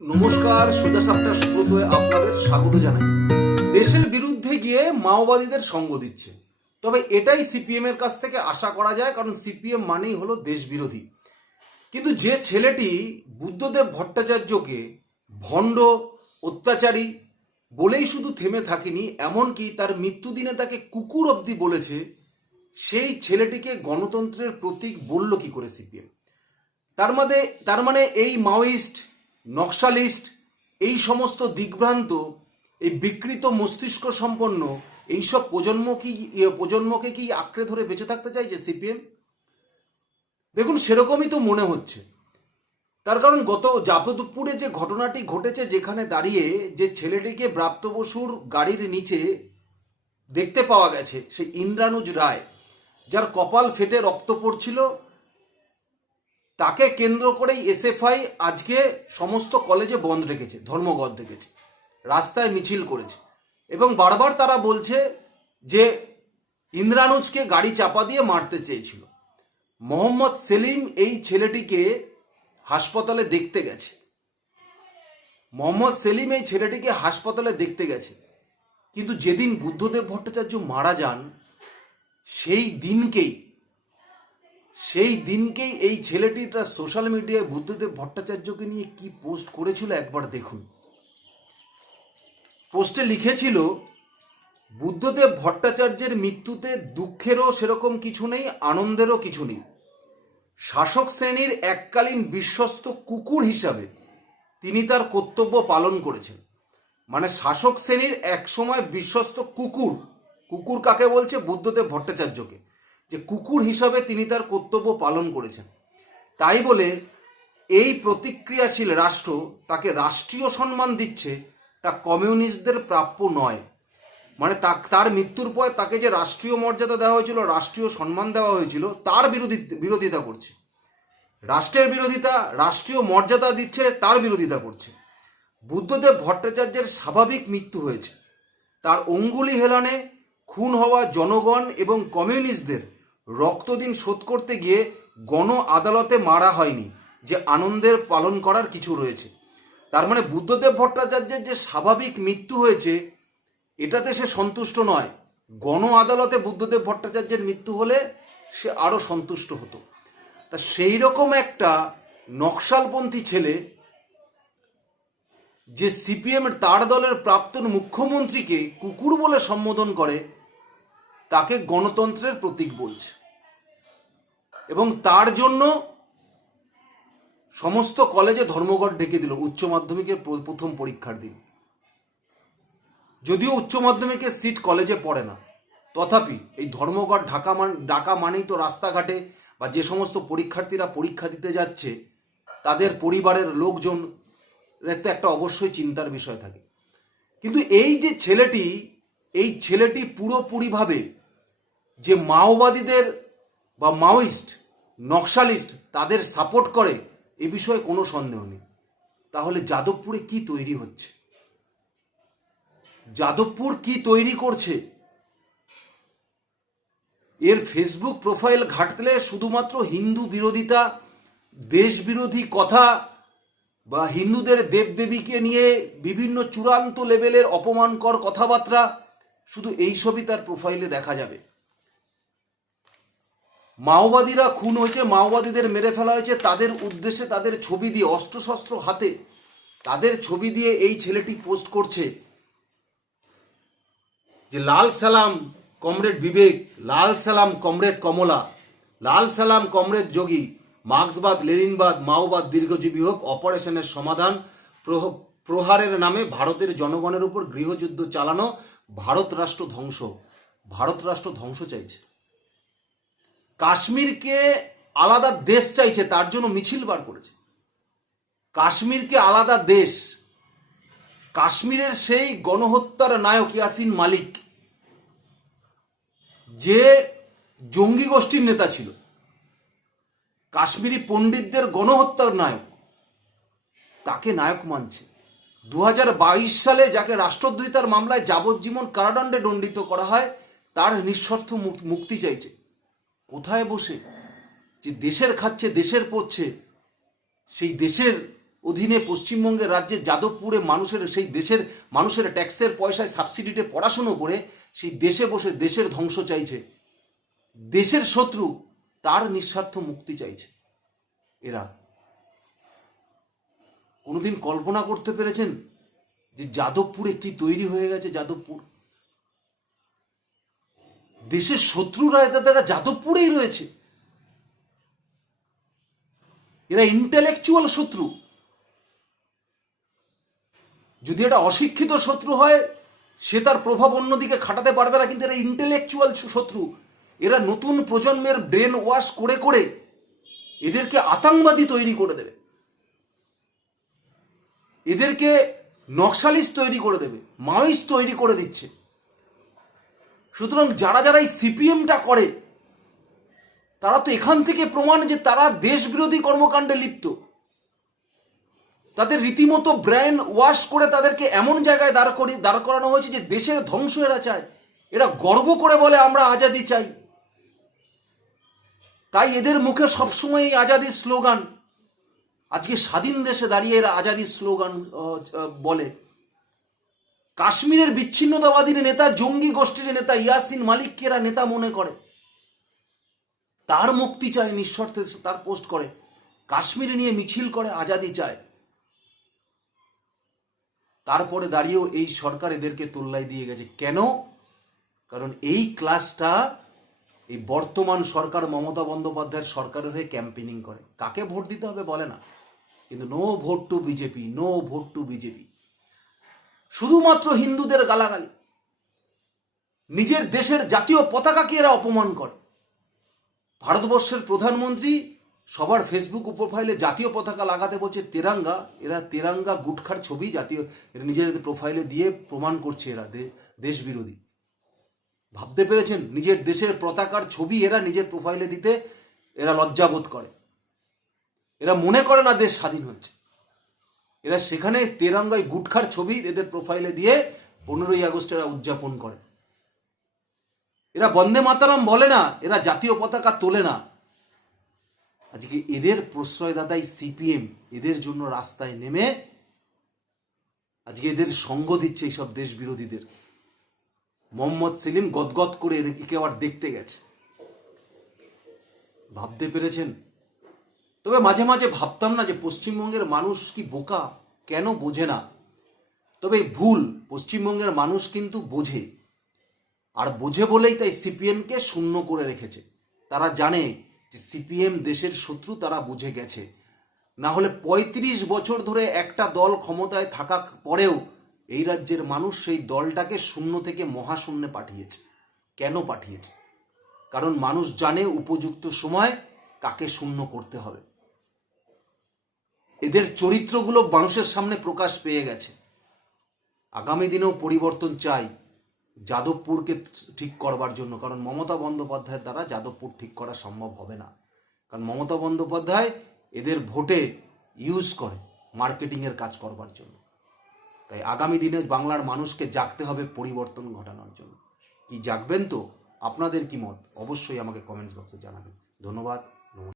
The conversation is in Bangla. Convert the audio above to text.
নমস্কার, সোজা সাপটা সুব্রত আপনাদের স্বাগত জানাই। দেশের বিরুদ্ধে গিয়ে মাওবাদীদের সঙ্গ দিচ্ছে। তবে এটাই সিপিএম এর কাছ থেকে আশা করা যায়, কারণ সিপিএম মানেই হলো দেশ বিরোধী কিন্তু যে ছেলেটি বুদ্ধদেব ভট্টাচার্যকে ভণ্ড, অত্যাচারী বলেই শুধু থেমে থাকেনি, এমনকি তার মৃত্যুদিনে তাকে কুকুর অবধি বলেছে, সেই ছেলেটিকে গণতন্ত্রের প্রতীক বলল কি করে সিপিএম? তার মানে তার মানে এই মাওয়িস্ট নকশালিস্ট এই সমস্ত দিগ্ভ্রান্ত এই বিকৃত মস্তিষ্ক সম্পন্ন, এইসব প্রজন্ম কি প্রজন্মকে কি আঁকড়ে ধরে বেঁচে থাকতে চাই যে সিপিএম দেখুন, সেরকমই তো মনে হচ্ছে। তার কারণ গত যাদবপুরে যে ঘটনাটি ঘটেছে, যেখানে দাঁড়িয়ে যে ছেলেটিকে ব্রাপ্ত বসুর গাড়ির নিচে দেখতে পাওয়া গেছে সে ইন্দ্রানুজ রায়, যার কপাল ফেটে রক্ত পড়ছিল তাকে কেন্দ্র করেই এসএফআই আজকে সমস্ত কলেজে বন্ধ রেখেছে, ধর্মঘট রেখেছে, রাস্তায় মিছিল করেছে। এবং বারবার তারা বলছে যে ইন্দ্রানুজকে গাড়ি চাপা দিয়ে মারতে চেয়েছিল। মোহাম্মদ সেলিম এই ছেলেটিকে হাসপাতালে দেখতে গেছে। মোহাম্মদ সেলিম এই ছেলেটিকে হাসপাতালে দেখতে গেছে। কিন্তু যেদিন বুদ্ধদেব ভট্টাচার্য মারা যান, সেই দিনকেই সেই দিনকেই এই ছেলেটি তার সোশ্যাল মিডিয়ায় বুদ্ধদেব ভট্টাচার্যকে নিয়ে কি পোস্ট করেছিল একবার দেখুন। পোস্টে লিখেছিল, বুদ্ধদেব ভট্টাচার্যের মৃত্যুতে দুঃখেরও সেরকম কিছু নেই, আনন্দেরও কিছু নেই। শাসক শ্রেণির এককালীন বিশ্বস্ত কুকুর হিসাবে তিনি তার কর্তব্য পালন করেছেন। মানে শাসক শ্রেণির একসময় বিশ্বস্ত কুকুর কুকুর কাকে বলছে? বুদ্ধদেব ভট্টাচার্যকে। যে কুকুর হিসাবে তিনি তার কর্তব্য পালন করেছেন। তাই বলে এই প্রতিক্রিয়াশীল রাষ্ট্র তাকে রাষ্ট্রীয় সম্মান দিচ্ছে, তা কমিউনিস্টদের প্রাপ্য নয়। মানে তার মৃত্যুর পর তাকে যে রাষ্ট্রীয় মর্যাদা দেওয়া হয়েছিল, রাষ্ট্রীয় সম্মান দেওয়া হয়েছিল, তার বিরোধী বিরোধিতা করছে। রাষ্ট্রের বিরোধিতা, রাষ্ট্রীয় মর্যাদা দিচ্ছে, তার বিরোধিতা করছে। বুদ্ধদেব ভট্টাচার্যের স্বাভাবিক মৃত্যু হয়েছে। তার অঙ্গুলি হেলানে খুন হওয়া জনগণ এবং কমিউনিস্টদের রক্তদিন শোধ করতে গিয়ে গণ আদালতে মারা হয়নি, যে আনন্দের পালন করার কিছু রয়েছে। তার মানে বুদ্ধদেব ভট্টাচার্যের যে স্বাভাবিক মৃত্যু হয়েছে, এটাতে সে সন্তুষ্ট নয়। গণ আদালতে বুদ্ধদেব ভট্টাচার্যের মৃত্যু হলে সে আরও সন্তুষ্ট হতো। তা সেই রকম একটা নকশালপন্থী ছেলে, যে সিপিএম এর তার দলের প্রাক্তন মুখ্যমন্ত্রীকে কুকুর বলে সম্বোধন করে, তাকে গণতন্ত্রের প্রতীক বলছে। এবং তার জন্য সমস্ত কলেজে ধর্মঘট ডেকে দিল, উচ্চ মাধ্যমিকের প্রথম পরীক্ষার দিন। যদিও উচ্চ মাধ্যমিকের সিট কলেজে পড়ে না, তথাপি এই ধর্মঘট ঢাকা মান ডাকা মানেই তো রাস্তাঘাটে বা যে সমস্ত পরীক্ষার্থীরা পরীক্ষা দিতে যাচ্ছে, তাদের পরিবারের লোকজন তো একটা অবশ্যই চিন্তার বিষয় থাকে। কিন্তু এই যে ছেলেটি, এই ছেলেটি পুরোপুরিভাবে যে মাওবাদীদের বা মাওয়িস্ট নকশালিস্ট তাদের সাপোর্ট করে, এ বিষয়ে কোনো সন্দেহ নেই। তাহলে যাদবপুরে কি তৈরি হচ্ছে? যাদবপুর কি তৈরি করছে? এর ফেসবুক প্রোফাইল ঘাটলে শুধুমাত্র হিন্দু বিরোধিতা, দেশ বিরোধী কথা বা হিন্দুদের দেবদেবীকে নিয়ে বিভিন্ন চূড়ান্ত লেভেলের অপমানকর কথাবার্তা, শুধু এইসবই তার প্রোফাইলে দেখা যাবে। মাওবাদীরা খুন হয়েছে, মাওবাদীদের মেরে ফেলা হয়েছে, তাদের উদ্দেশ্যে তাদের ছবি দিয়ে, অস্ত্রশস্ত্র হাতে তাদের ছবি দিয়ে এই ছেলেটি পোস্ট করছে। যে লাল সালাম কমরেড বিবেক, লাল সালাম কমরেড কমলা, লাল সালাম কমরেড যোগী, মার্ক্সবাদ, লেনিনবাদ, মাওবাদ দীর্ঘজীবী হোক, অপারেশনের সমাধান, প্রহ- প্রহারের নামে ভারতের জনগণের উপর গৃহযুদ্ধ চালানো, ভারত রাষ্ট্র ধ্বংস। ভারত রাষ্ট্র ধ্বংস চাইছে। কাশ্মীরকে আলাদা দেশ চাইছে, তার জন্য মিছিল বার করেছে। কাশ্মীরকে আলাদা দেশ, কাশ্মীরের সেই গণহত্যার নায়ক ইয়াসিন মালিক, যে জঙ্গি গোষ্ঠীর নেতা ছিল, কাশ্মীরি পণ্ডিতদের গণহত্যার নায়ক, তাকে নায়ক মানছে। দু হাজার বাইশ সালে যাকে রাষ্ট্রদ্রোহিতার মামলায় যাবজ্জীবন কারাদণ্ডে দণ্ডিত করা হয়, তার মুক- মুক্তি চাইছে। কোথায় বসে? যে দেশের খাচ্ছে, দেশের পড়ছে, সেই দেশের অধীনে পশ্চিমবঙ্গের রাজ্যে যাদবপুরে মানুষের, সেই দেশের মানুষের ট্যাক্সের পয়সায় সাবসিডিতে পড়াশুনো করে সেই দেশে বসে দেশের ধ্বংস চাইছে। দেশের শত্রু তার নিঃস্বার্থ মুক্তি চাইছে এরা। কোনোদিন কল্পনা করতে পেরেছেন যে যাদবপুরে কি তৈরি হয়ে গেছে যাদবপুর? দেশের শত্রুরা তারা যাদবপুরেই রয়েছে। এরা ইন্টেলেকচুয়াল শত্রু। যদি এটা অশিক্ষিত শত্রু হয়, সে তার প্রভাব অন্যদিকে খাটাতে পারবে না, কিন্তু এরা ইন্টেলেকচুয়াল শত্রু। এরা নতুন প্রজন্মের ব্রেন ওয়াশ করে করে এদেরকে আতঙ্কবাদী তৈরি করে দেবে। এদেরকে নকশালিস্ট তৈরি করে দেবে মাওয়িস্ট তৈরি করে দিচ্ছে। সুতরাং যারা যারা এই সিপিএমটা করে, তারা তো এখান থেকে প্রমাণ যে তারা দেশবিরোধী কর্মকাণ্ডে লিপ্ত। তাদের রীতিমতো ব্রেন ওয়াশ করে তাদেরকে এমন জায়গায় দাঁড় করি, দাঁড় করানো হয়েছে যে দেশের ধ্বংস এরা চায়। এরা গর্ব করে বলে আমরা আজাদি চাই। তাই এদের মুখে সবসময় এই আজাদির স্লোগান, আজকে স্বাধীন দেশে দাঁড়িয়ে এরা আজাদির স্লোগান বলে। কাশ্মীরের বিচ্ছিন্নতাবাদীর নেতা, জঙ্গি গোষ্ঠীর নেতা ইয়াসিন মালিককে এরা নেতা মনে করে। তার মুক্তি চায় নিঃশর্তে তার পোস্ট করে। কাশ্মীরে নিয়ে মিছিল করে, আজাদি চায়। তারপরে দাঁড়িয়েও এই সরকার এদেরকে তোল্লাই দিয়ে গেছে। কেন? কারণ এই ক্লাসটা এই বর্তমান সরকার মমতা বন্দ্যোপাধ্যায়ের সরকারের হয়ে ক্যাম্পেনিং করে। কাকে ভোট দিতে হবে বলে না। কিন্তু no vote to BJP no vote to BJP শুধুমাত্র হিন্দুদের গালাগালি। নিজের দেশের জাতীয় পতাকাকে এরা অপমান করে। ভারতবর্ষের প্রধানমন্ত্রী সবার ফেসবুক প্রোফাইলে জাতীয় পতাকা লাগাতে বলছে, তেরাঙ্গা। এরা তেরাঙ্গা গুটখার ছবি জাতীয় এরা প্রোফাইলে দিয়ে প্রমাণ করছে এরা দেশ বিরোধী ভাবতে পেরেছেন? নিজের দেশের পতাকার ছবি এরা নিজের প্রোফাইলে দিতে এরা লজ্জাবোধ করে। এরা মনে করে না দেশ স্বাধীন হচ্ছে। এরা সেখানে তেরঙ্গায় গুটখার ছবি এদের প্রোফাইলে দিয়ে পনেরোই আগস্ট এরা উদযাপন করে। এরা বন্দে মাতারাম বলে না, এরা জাতীয় পতাকা তোলে না। আজকে এদের প্রশ্রয়দাতাই সিপিএম, এদের জন্য রাস্তায় নেমে আজকে এদের সঙ্গ দিচ্ছে এইসব দেশ বিরোধীদের মোহাম্মদ সেলিম গদগদ করে একে আবার দেখতে গেছে। ভাবতে পেরেছেন? তবে মাঝে মাঝে ভাবতাম না যে পশ্চিমবঙ্গের মানুষ কি বোকা? কেন বোঝে না? তবে ভুল পশ্চিমবঙ্গের মানুষ কিন্তু বোঝে। আর বোঝে বলেই তাই সিপিএমকে শূন্য করে রেখেছে। তারা জানে যে সিপিএম দেশের শত্রু, তারা বুঝে গেছে। না হলে ৩৫ বছর ধরে একটা দল ক্ষমতায় থাকা পরেও এই রাজ্যের মানুষ সেই দলটাকে শূন্য থেকে মহাশূন্যে পাঠিয়েছে। কেন পাঠিয়েছে? কারণ মানুষ জানে উপযুক্ত সময় কাকে শূন্য করতে হবে। এদের চরিত্রগুলো মানুষের সামনে প্রকাশ পেয়ে গেছে। আগামী দিনেও পরিবর্তন চাই যাদবপুরকে ঠিক করবার জন্য, কারণ মমতা বন্দ্যোপাধ্যায়ের দ্বারা যাদবপুর ঠিক করা সম্ভব হবে না। কারণ মমতা বন্দ্যোপাধ্যায় এদের ভোটে ইউজ করে মার্কেটিংয়ের কাজ করবার জন্য। তাই আগামী দিনে বাংলার মানুষকে জাগতে হবে পরিবর্তন ঘটানোর জন্য। কি জাগবেন তো? আপনাদের কি মত? অবশ্যই আমাকে কমেন্টস বক্সে জানাবেন। ধন্যবাদ।